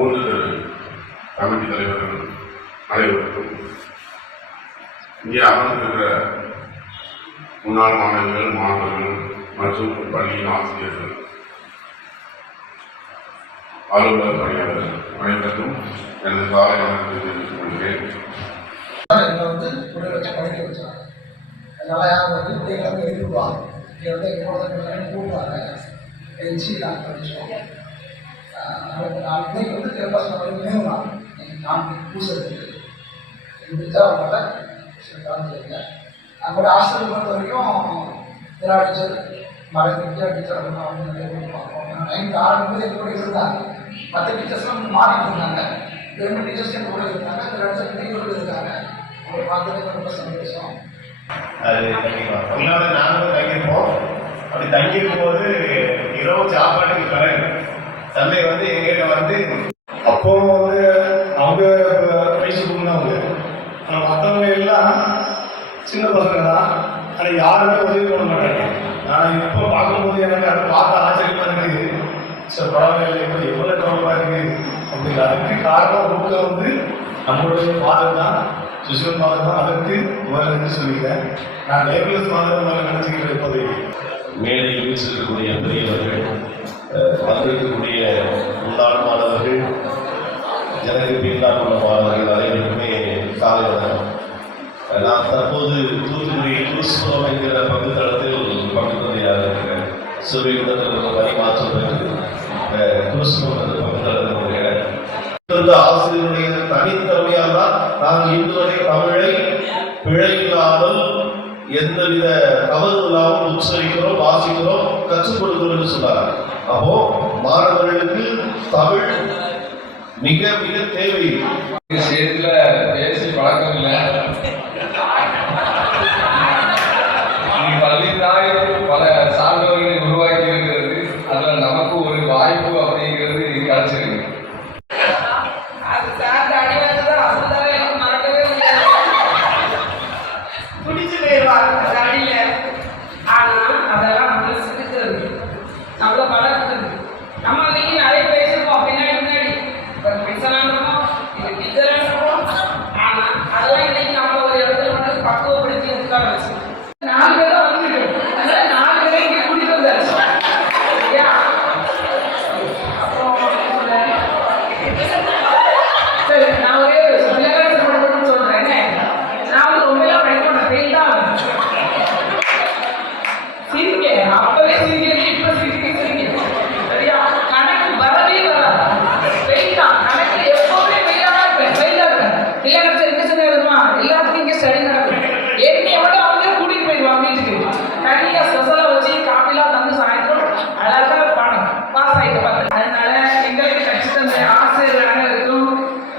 மூன்று கமிட்டி தலைவர்கள் அனைவருக்கும், இங்கே அமர்ந்திருக்கிற முன்னாள் மாணவிகள், மாணவர்கள் மற்றும் பள்ளியின் ஆசிரியர்கள், அலுவலக பணியாளர்கள் அனைவருக்கும் எனது காலை வணக்கத்தை தெரிவித்துக் கொள்கிறேன். படிக்க வச்சாங்க. அதனால யாரும் பிள்ளைகளும் எழுதுவாங்க. இங்கே எங்களோட கூடுவாங்க எழுச்சி நாங்கள் படித்தோம். நாலு பிள்ளைங்க கேம்பஸ் நினைவுலாம் நான் பூசத்துக்கு முடிஞ்சா அவங்கள கலந்துருங்க. நம்மளோட ஹாஸ்டல் பொறுத்த வரைக்கும் எல்லா டீச்சர் மழை டீச்சர் டீச்சர் அவங்க நைன்த் ஆரம்பித்து எங்களோட இருந்தாங்க. மற்ற டீச்சர்ஸ்லாம் மாறிட்டு இருந்தாங்க. 2 டீச்சர்ஸ் எங்களோட இருந்தாங்க. 2 பிள்ளைங்களோட இருக்காங்க. அவங்களை பார்த்தது ரொம்ப சந்தோஷம். அது கண்டிப்பாக தமிழ்நாடு நாங்களும் தங்கியிருப்போம். அப்படி தங்கியிருக்கும் போது இரவு சாப்பாட்டுக்கு பிறகு தந்தை எங்கிட்ட அப்போ அவங்க வயசு கொடுங்க. ஆனால் மற்றவங்க எல்லாம் சின்ன பசங்க தான். ஆனால் யாருமே உதவி பண்ண மாட்டாங்க. நான் இப்போ பார்க்கும்போது எனக்கு அதை பார்த்து ஆச்சரியமா இருக்குது. சார் பரவாயில்லை, இப்போ எவ்வளோ கவனமாக இருக்குது அப்படிங்கிற அதுக்கு காரணம் ஊக்க நம்மளுடைய ஃபாதர் தான், சுஷிவன் ஃபாதர் தான். அதற்கு முதல்ல சொல்லிக்கிறேன். நான் லைப்ரஸ் ஃபாதர் முதல்ல நினச்சிக்கிட்டு இருப்பதை மேடையில் வீசிருக்கக்கூடிய பெரியவர்கள், வந்திருக்கக்கூடிய முன்னாள் மாணவர்கள், எனக்கு பின்னால் உள்ள மாணவர்கள் அனைவருக்குமே காலை வணக்கம். நான் தற்போது தூத்துக்குடி கிறிஸ்துவம் என்கிற பங்கு தளத்தில் பங்கு தந்தையாக இருக்கிறேன். சூரியகுண்டத்தில் பரிமாற்றம் பெற்று கிறிஸ்துவம் என்ற பங்கு தளத்தில் இருக்கிறேன். ஆசிரியருடைய தனித்திறமையால் தான் நாங்கள் இதுவரை தமிழை பிழையில்லாமல் எந்தவித தவறு இல்லாமல் உச்சரிக்கிறோம், வாசிக்கிறோம், கற்றுக் கொடுக்கிறோம் என்று சொன்னார். அப்போ மாணவர்களுக்கு தமிழ் மிக மிக தேவை. விஷயத்துல பேசி பழக்கம் இல்லை. பள்ளித்தாய் பல சான்றோர்களை உருவாக்கி இருக்கிறது. அதுல நமக்கு ஒரு வாய்ப்பு அப்படிங்கிறது கிடைச்சிருக்கு.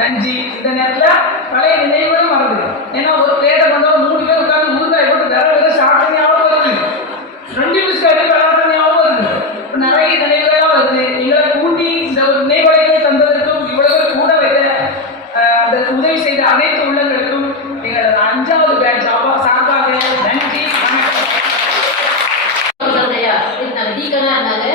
நன்றி. இந்த நேரத்தில் பழைய நினைவுகளும் வருது. ஏன்னா ஒரு பிளேட்டை கொண்டோம் 3 பேர் உட்காந்து முருங்காய் போட்டு விரல சாப்பிட்ட ஞாபகம் வருது. 2 பிஸ்கட் விளாட ஞாபகம் வருது. நிறைய நினைவுகளாக வருது. எங்களை கூட்டி இந்த ஒரு நினைவுகளை தந்ததற்கும் இவ்வளவு கூட வைத்த அந்த உதவி செய்த அனைத்து உள்ளங்களுக்கும் எங்களோட 5வது பேட்ச் சார்பாக நன்றி. இருந்தாங்க.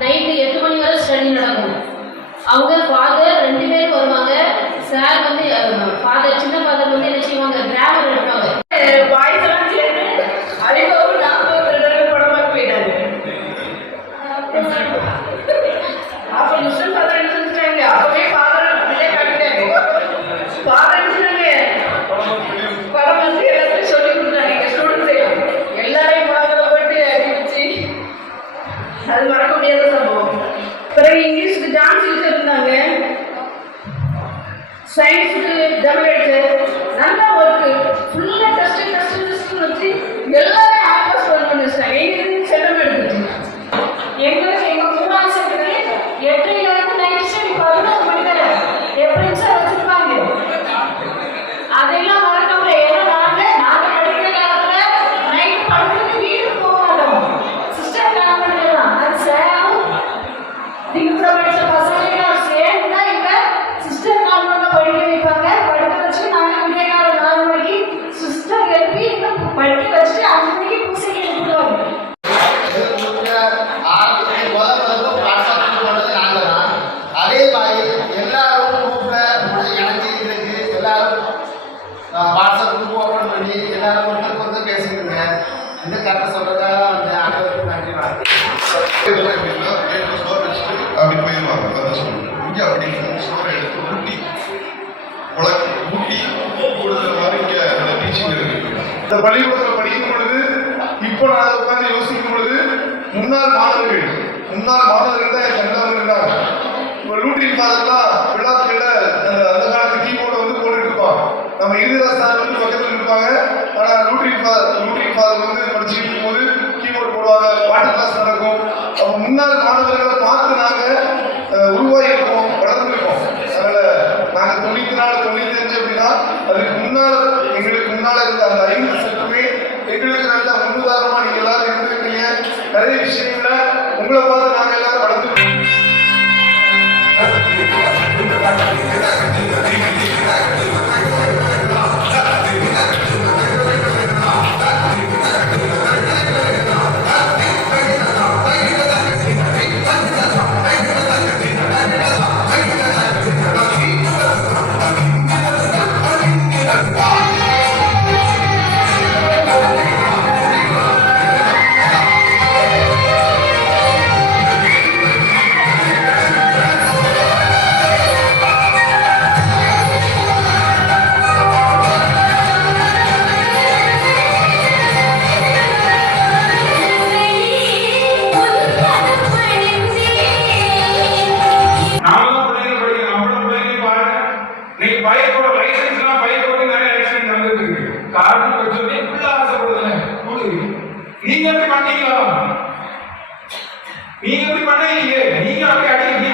நைட்டு 8 மணி வரை ஸ்டடி நடக்கும். அவங்க ஃபாதர் 2 பேரும் வருவாங்க. சார் ஃபாதர் சின்ன ஃபாதர் என்ன செய்வாங்க, டிராமர் எடுப்பாங்க. வாய்ஸ் எல்லாம் சேர்ந்து அறிவரும் நாற்பது படமாக போயிட்டாங்க. அப்போ முஸ்லிம் ஃபாதர் எடுத்துட்டாங்க. அப்பவே ஃபாதர் அப்படியே காட்டிட்டாங்க. ஃபாதர் எடுத்துட்டாங்க படம் எல்லாத்தையும் சொல்லி கொடுத்தாங்க. ஸ்டூடெண்ட்ஸையும் எல்லாரையும் படங்களை போட்டு அறிவிச்சு அது மறக்க முடியாத சம்பவம். பிறகு இங்கிலீஷுக்கு டான்ஸ் டீச்சர் இருந்தாங்க. சயின்ஸுக்கு தமிழ் எடுத்து நல்லா ஒர்க்கு ஃபுல்லாக டெஸ்ட்டு வச்சு எல்லாரும் ஆக்டர்ஸ் ஒர்க் பண்ணி வச்சுட்டாங்க. எங்களுக்கு செல்லம் எடுத்துச்சு. எங்களுக்கு எங்கள் 3ஆவது செகண்டரி 8 நைட் ஸ்டடி 11 மணி வரை எப்படி சார் வச்சுருப்பாங்க. அதெல்லாம் மறக்காம ஏன்னா நாங்கள் படிக்கிற காலத்தில் நைட்டு படுத்துட்டு வீட்டுக்கு போக மாட்டோம். சிஸ்டர் நான் பண்ணிடலாம். அது சேரும் திங்க படித்த பசங்க சேர்ந்து தான் எங்கள் சிஸ்டர் நான் படிக்க வைப்பாங்க. படிக்க வச்சு நாங்கள் விடிய காலம் 4 மணிக்கு சிஸ்டர் எழுப்பி படிக்க வச்சுட்டு 5 மணிக்கு பூசைக்கு எழுப்பிடுவாங்க. அதே மாதிரி என்ன கரெக்டாக சொல்கிறதுக்காக வந்து அனைவருக்கும் நன்றி வாழ்த்து. இதெல்லாம் எப்படின்னா வீட்டில் சோறு வச்சுட்டு அப்படி போயிடுவாங்க. அதான் சொல்லுவாங்க. இங்கே அப்படி சோறை எடுத்து ஊட்டி ஊட்டி கொடுக்குற மாதிரி இங்கே அந்த டீச்சிங் இருக்கு. இந்த பள்ளிக்கூடத்தில் படிக்கும் பொழுது இப்போ நான் உட்காந்து யோசிக்கும் பொழுது முன்னாள் மாணவர்கள் தான் என் கண்டவங்க இருந்தாங்க. இப்போ லூட்டின் ஃபாதர்லாம் விழாக்களில் அந்த காலத்து கீபோர்டை வந்து போட்டுட்டு இருப்பாங்க. நம்ம இறுதிராஜ் சார் வந்து பக்கத்தில் இருப்பாங்க. ஆனால் லூட்டின் ஃபாதர் வந்து படிச்சுட்டு இருக்கும்போது கீபோர்டு போடுவாங்க, பாட்டு கிளாஸ் நடக்கும். அப்போ முன்னாள் மாணவர்களை பார்த்து நாங்கள் உருவாகிருக்கோம், வளர்ந்துருக்கோம். அதனால் நாங்கள் 94 95 அப்படின்னா அதுக்கு முன்னால் எங்களுக்கு முன்னால் இருந்த அந்த 5 வருஷத்துமே எங்களுக்கு நல்ல முன்னுதாரணமாக நீங்கள் எல்லாரும் இருந்திருக்கீங்க. நிறைய விஷயங்கள உங்களை பார்த்து நாங்கள் எல்லாரும் வளர்ந்துருக்கோம். நீங்க எப்படி பண்ணீங்களா? நீங்க எப்படி பண்ணீங்க? நீங்க அப்படி அடிவாங்கி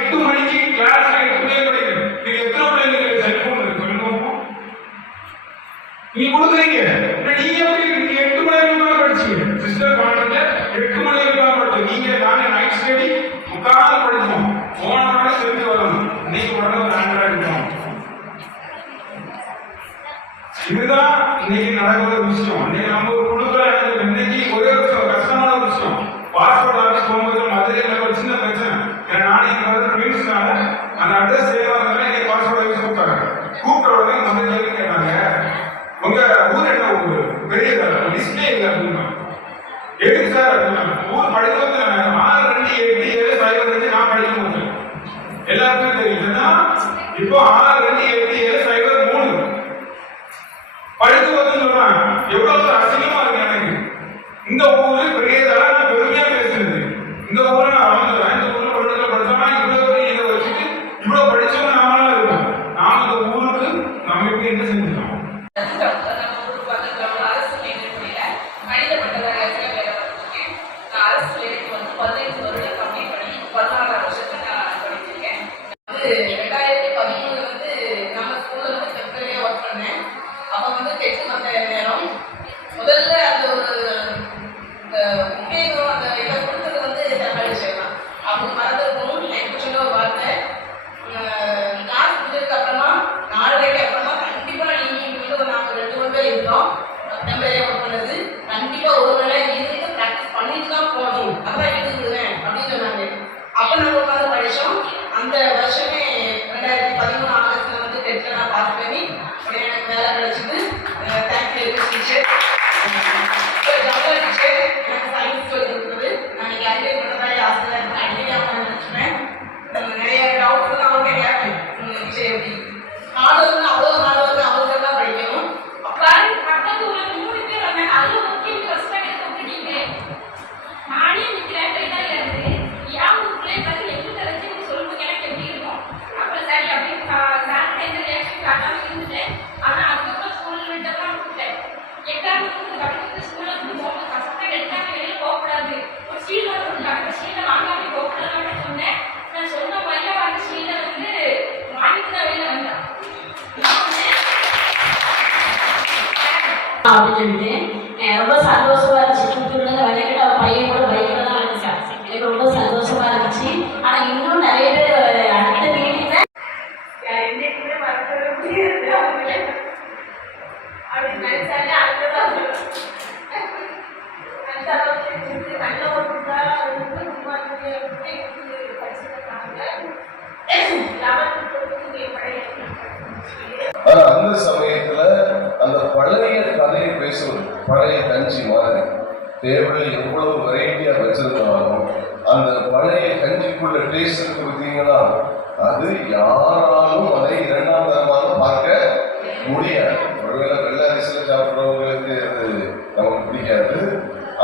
8 மணிக்கு கிளாஸ்ல 8 பேர் படிக்கணும். நீங்க எத்தனை பிள்ளைங்களுக்கு செல்போன் இருக்கு? நீங்க கொடுக்குறீங்க. நீங்க எப்படி 8 மணி வரைக்கும் படிச்சீங்க? சிஸ்டர் காலேஜ்ல 8 மணி வரைக்கும் படிச்சீங்க. நீங்க நானே நைட் ஸ்டடி உட்கார்ந்து படிச்சோம். போன நாளே தெரிஞ்சு வரணும். இன்னைக்கு உடனே ஒரு ஆண்ட்ராய்டு இருக்கும். இதுதான் இன்னைக்கு நடக்கிற விஷயம். இன்னைக்கு நம்ம ஒரு குழுக்கள் இன்னைக்கு ஒரே ஒரு கஷ்டமான விஷயம். பாஸ்போர்ட் ஆஃபீஸ் போகும்போது மதுரையில் ஒரு சின்ன பிரச்சனை. ஏன்னா நானே மீன்ஸ்னால அந்த அட்ரஸ் சேவாங்க. இன்னைக்கு பாஸ்போர்ட் ஆஃபீஸ் கூப்பிட்ட உடனே மதுரையில் கேட்டாங்க, உங்க ஊர் என்ன ஊர்? பெரிய டிஸ்பிளே இல்லை அப்படின்னா. எதுக்கு சார் அப்படின்னா, ஊர் படிக்கிறது 62870 நான் படிக்க முடியும். எல்லாருக்குமே தெரியுதுன்னா இப்போ 62870 படித்து வந்து சொல்றாங்க. எவ்வளவு அசிங்கமா இருக்கு எனக்கு. இந்த ஊரு பெரிய நான் பெருமையா பேசுறது. இந்த ஊரை நான் வளர்ந்துறேன். இந்த ஊர்ல பள்ளியில படிச்சோம்னா இவ்வளவு இதை வச்சுட்டு இவ்வளவு படிச்சவங்க நாமளா இருக்கும். நாம இந்த ஊருக்கு நம்ம எப்படி என்ன செஞ்சுட்டோம்? முதல்ல அந்த ஒரு முக்கியம் அந்த இதை கொடுத்தது வந்து தக்காளி விஷயம் அவங்க மறந்துருக்கணும். எனக்கு சொன்ன ஒரு வார்த்தை, கிளாஸ் முடிஞ்சதுக்கு அப்புறமா 4:30 அப்புறமா கண்டிப்பா நீங்க வந்து நாங்கள் 2 பேர் இருந்தோம். டெம்பரரியா ஒர்க் பண்ணது கண்டிப்பா ஒரு வேளை இருந்து ப்ராக்டிஸ் பண்ணிட்டு தான் போகணும். அதான் எழுதுவேன் அப்படின்னு சொன்னாங்க. அப்ப நாங்கள் உட்காந்து படிச்சோம். அந்த வருஷமே 2013 ஆகஸ்ட்ல வந்து டென்த்ல நான் பாஸ் பண்ணி உடனே எனக்கு வேலை கிடைச்சிது. Thank you teacher. எனக்கு சயின்ஸ் சொல்லி கொடுத்தது. நான் இங்கே அறிவியல் பண்ணுறதா ஆசிரியர் அறிவியாக நினைச்சுப்பேன். நிறைய டவுட்ஸ் அவங்க கேட்பேன். விஷயம் எப்படி நாடு அவ்வளோ நாடு வந்து அவங்களுக்கு தான் படிக்கணும். பக்கத்து ஊர்ல 3 பேர் வந்தாங்க. அதுல முக்கியம் ஃபர்ஸ்ட் எடுத்து விட்டுட்டீங்க. நானே நிக்கிறேன் கைதால இருந்து யா ஊர்ல பத்தி எப்படி தெரிஞ்சு சொல்லுங்க எனக்கு எப்படி இருக்கும். அப்புறம் சரி அப்படின்னு சார் எந்த ரியாக்ஷன் காட்டாம இருந்துட்டேன். ஆனா அதுக்கப்புறம் ஸ்கூல்ல விட்டதான் விட்டுட்டேன். 8ஆம் வகுப்பு படிக்கிறது ஸ்கூல்ல போகும்போது கஷ்டம் எடுக்காம வெளியே போகக்கூடாது. ஒரு சீல் கொடுத்தாங்க. சீலை வாங்காம போகக்கூடாதுன்னு சொன்னேன். நான் சொன்ன மாதிரியே வந்து சீலை வந்து வாங்கிட்டு தான் வெளியில வந்தேன் அப்படின்னு ரொம்ப சந்தோஷமா இருந்துச்சு. கூப்பிட்டு விளையாட்டு அவன் பையன் கூட பைக்கில் தான் வந்துச்சான். எனக்கு ரொம்ப சந்தோஷமா இருந்துச்சு. ஆனா இன்னும் நிறைய பேர் அடுத்த மீட்டிங்ல என்னைக்குமே மறக்கவே முடியாது அவங்களே அப்படின்னு நினைச்சாலே அதுதான் அந்த அளவுக்கு நல்ல ஒரு ரொம்ப படிச்சிருக்காங்க. 11th ஆனா அந்த சமயத்துல அந்த பழைய கதையை பேசுவது பழைய கஞ்சி மாதிரி டேபிளில் எவ்வளவு வெரைட்டியா வச்சிருந்தாலும் அந்த பழைய கஞ்சிக்குள்ள டேஸ்ட் இருக்கு பார்த்தீங்களா, அது யாராலும் அதை இரண்டாம் தரமாக பார்க்க முடியாது. ஒருவேளை வெள்ளை அரிசியில் சாப்பிட்றவங்களுக்கு அது நமக்கு பிடிக்காது.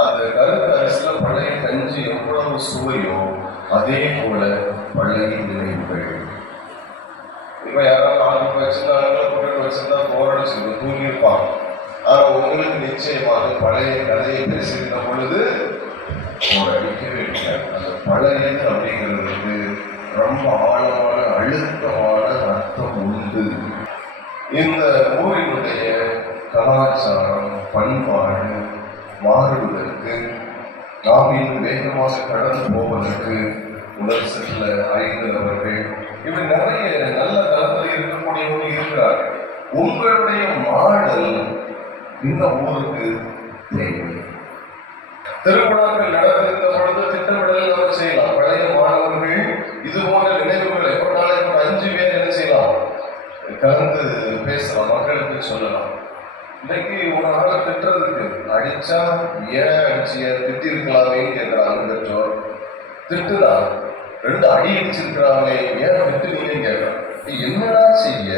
அந்த கருத்து அரிசியில் பழைய கஞ்சி எவ்வளவு சுவையோ அதே போல பழைய நினைவுகள். இப்ப யாராவது ஆளுக்கு வச்சிருந்தாங்க கூட்டிட்டு வச்சிருந்தா போராடிச்சு தூங்கியிருப்பாங்க. ஆனா உங்களுக்கு நிச்சயமாக பழைய கதையை பேசுகின்ற பொழுது போராடிக்கவே இல்லை. அந்த பழையது அப்படிங்கிறதுக்கு ரொம்ப ஆழமான அழுத்தமான அர்த்தம் உண்டு. இந்த ஊரினுடைய கலாச்சாரம் பண்பாடு மாறுவதற்கு நாம் இன்னும் வேகமாக கடந்து போவதற்கு உடல் செல்ல ஐந்தவர்கள் இப்படி நிறைய நல்ல தளத்தில் இருக்கக்கூடியவங்க இருக்கிறார்கள். உங்களுடைய மாடல் இந்த ஊருக்கு தேவை. திருவிழாக்கள் நடந்திருந்த பொழுது திட்டமிடல் நம்ம செய்யலாம். பழைய மாணவர்கள் இது போன்ற நினைவுகளை ஒரு நாளைக்கு ஒரு 5 பேர் என்ன செய்யலாம், கலந்து பேசலாம், மக்களுக்கு சொல்லலாம். இன்னைக்கு ஒரு ஆளை திட்டுறதுக்கு அடிச்சா ஏன் அடிச்சிய திட்டி இருக்கலாமேன்னு கேட்கிறாங்க பெற்றோர். திட்டுதா 2 அடி அடிச்சிருக்கிறாங்களே ஏன் திட்டுனீங்கன்னு கேட்கிறாங்க. என்னடா செய்ய?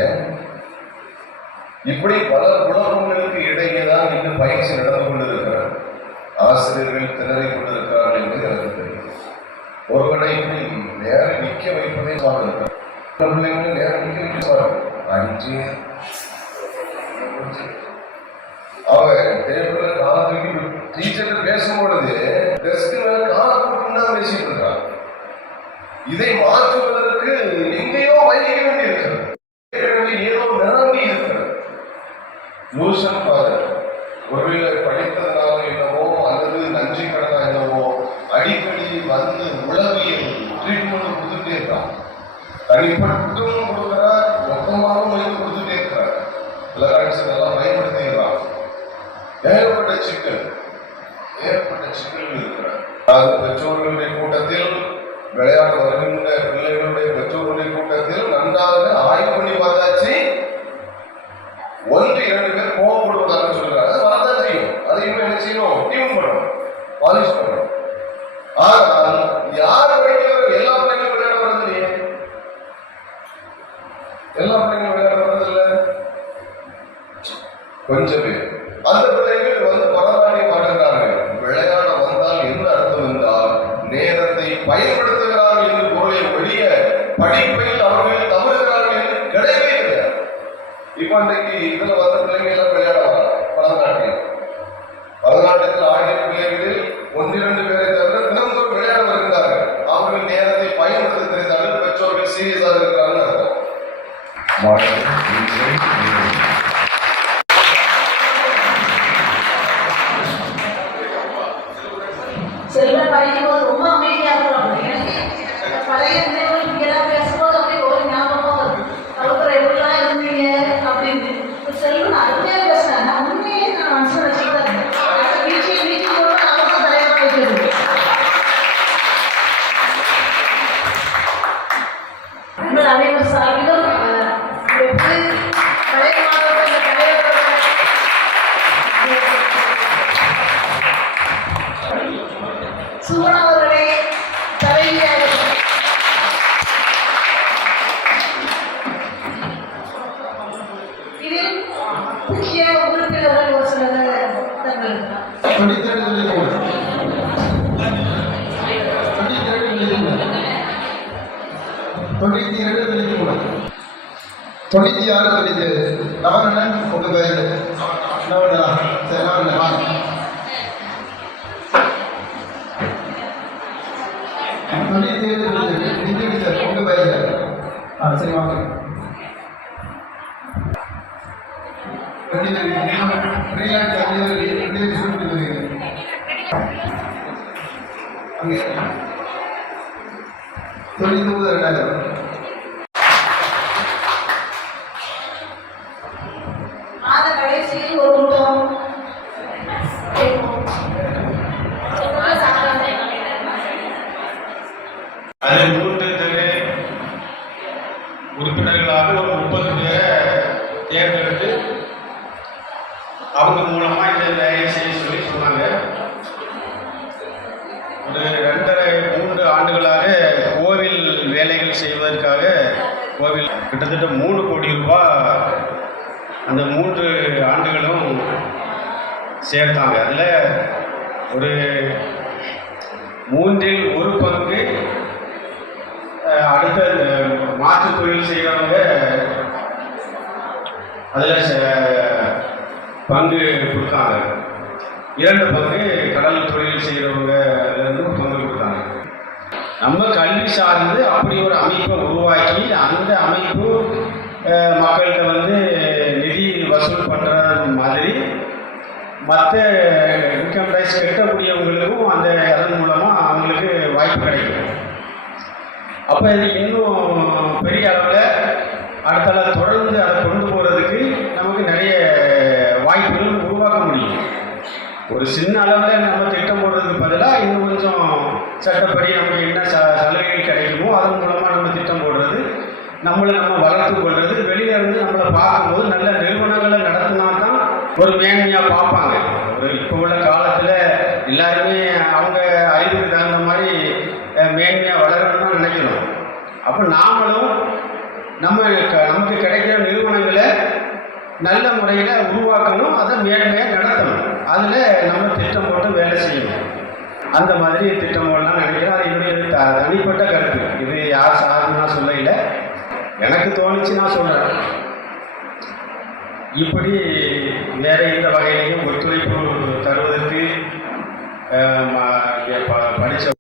இப்படி பல குழப்பங்களுக்கு இடையே தான் இன்று பயிற்சி நடந்து கொண்டிருக்கிறார். ஆசிரியர்கள் திணறிக் கொண்டிருக்கிறார்கள் என்று எனக்கு தெரியும். ஒருவனை இப்படி நேரம் நிற்க வைப்பதே பார்த்திருக்கிறார். பிள்ளைங்களை நேரம் நிற்க வைக்கிறார். அடிச்சு அவன் டேபிள்ல கால தூக்கி டீச்சர் பேசும்பொழுது டெஸ்க் மேல கால போட்டு தான் பேசிட்டு இருக்கான். இதை மாற்றுவதற்கு எங்கேயோ வைக்க வேண்டியிருக்கிறது, ஏதோ நிரம்பி இருக்கிறது. லூசன் ஃபாதர் ஒருவேளை படித்ததுனால என்னவோ அல்லது நன்றி கடனா என்னவோ அடிக்கடி வந்து உளவியல் ட்ரீட்மெண்ட் கொடுத்துட்டே இருக்கான். தனிப்பட்டும் கொடுக்கிறார், மொத்தமாகவும் வைத்து கொடுத்துட்டே இருக்கிறார். எல்லாம் பயன்படுத்திடுறான். ஏகப்பட்ட சிக்கல் இருக்கிறார். அது பெற்றோர்களுடைய கூட்டத்தில் விளையாட வருகின்ற பிள்ளைகளுடைய பெற்றோர்களுடைய கூட்டத்தில் நன்றாக ஆய்வு பண்ணி பார்த்தாச்சு. 1-2 பேர் கோவப்படுவதாக சொல்றாங்க. வரதான் செய்யும். அதையும் என்ன செய்யணும், டியூன் பண்ணணும், பாலிஷ் பண்ணணும். ஆனால் யார் படிக்கிற எல்லா பிள்ளைங்களும் விளையாட வர்றது இல்லையே. எல்லா பிள்ளைங்களும் விளையாட வர்றது இல்லை, கொஞ்சம் பேர். அந்த பிள்ளைகள் வந்து பரவாயில்லை ஆடுகிறார்கள். விளையாட வந்தால் என்ன அர்த்தம் என்றால் நேரத்தை பயன்படுத்துகிறார்கள் என்று பொருளை ஒழிய படிப்பில் அவர்கள் தவறுகிறார்கள் என்று கிடையவே கிடையாது. இப்ப இன்றைக்கு இதுல வந்த பிள்ளைங்க எல்லாம் விளையாட பரதநாட்டியத்தில் ஆடிய பிள்ளைகளில் 1-2 பேரை தவிர தினந்தோறும் விளையாட வருகிறார்கள். அவர்கள் நேரத்தை பயன்படுத்த தெரிந்தாலும் பெற்றோர்கள் சீரியஸாக இருக்கிறார்கள் அர்த்தம். செல்வன் படிக்கும்போது ரொம்ப அமைதியா இருக்கிறாங்க. எனக்கு பழைய நினைவுகள் இங்கெல்லாம் பேசும்போது அப்படியே ஒரு ஞாபகம் வருது. அவருக்கு எப்படிலாம் இருந்தீங்க அப்படின்னு. செல்வன் அருமையா பேசுறேன். நான் உண்மையே நான் மனசுல வச்சுக்கிறேன். வீச்சு கூட அவருக்கு தலைவராக வைக்கிறது. உங்கள் அனைவர் சார்பிலும் எப்படி பழைய மாணவர்கள் தலைவர்கள் சுவன் அவர்களை தலைவியாக இதில் முக்கிய உறுப்பினர்கள் ஒரு சிலர் தந்திருக்கிறார். சரி வாங்க. மாத கடைசியில் ஒரு கூட்டம் அதில் உறுப்பினர்களாக ஒரு 30 பேரை தேர்ந்தெடுத்து அவங்க மூலமா இந்த செய்வதற்காக கோவில் கிட்டத்தட்ட 3 கோடி ரூபாய் அந்த 3 ஆண்டுகளும் சேர்த்தாங்க. அதில் ஒரு 1/3 பங்கு அடுத்த மாற்று தொழில் செய்கிறவங்க அதில் பங்கு கொடுத்தாங்க. 2 பங்கு கடல் தொழில் செய்கிறவங்க பங்கு கொடுத்தாங்க. நம்ம கல்வி சார்ந்து அப்படி ஒரு அமைப்பை உருவாக்கி அந்த அமைப்பு மக்கள்கிட்ட வந்து நிதி வசூல் பண்ணுற மாதிரி மற்ற இன்கம் டேக்ஸ் கட்டக்கூடியவங்களுக்கும் அதன் மூலமாக அவங்களுக்கு வாய்ப்பு கிடைக்கும். அப்போ இது இன்னும் பெரிய அளவில் அடுத்தால தொடர்ந்து அதை கொண்டு போகிறதுக்கு நமக்கு நிறைய வாய்ப்புகள் உருவாக்க முடியும். ஒரு சின்ன அளவில் நம்ம திட்டம் போடுறதுக்கு பதிலாக இன்னும் கொஞ்சம் சட்டப்படி நமக்கு என்ன சலுகைகள் கிடைக்குமோ அதன் மூலமாக நம்ம திட்டம் போடுறது, நம்மளை நம்ம வளர்த்து கொள்வது, வெளியில இருந்து நம்மளை பார்க்கும்போது நல்ல நிறுவனங்களை நடத்தினா தான் ஒரு மேன்மையாக பார்ப்பாங்க. இப்போ உள்ள காலத்தில் எல்லாருமே அவங்க அறிவுக்கு தகுந்த மாதிரி மேன்மையாக வளரணும்னு தான் நினைக்கணும். அப்போ நாமளும் நமக்கு கிடைக்கிற நிறுவனங்களை நல்ல முறையில் உருவாக்கணும், அதை மேன்மையாக நடத்தணும். அதில் நம்ம திட்டம் போட்டு வேலை செய்யணும். அந்த மாதிரி திட்டம் போடலாம் நினைக்கிறேன். அது என்னுடைய தனிப்பட்ட கருத்து. இது யார் சார்ந்து நான் சொல்லல, எனக்கு தோணுச்சு நான் சொல்கிறேன். இப்படி வேற எந்த வகையிலையும் ஒத்துழைப்பு தருவதற்கு படித்த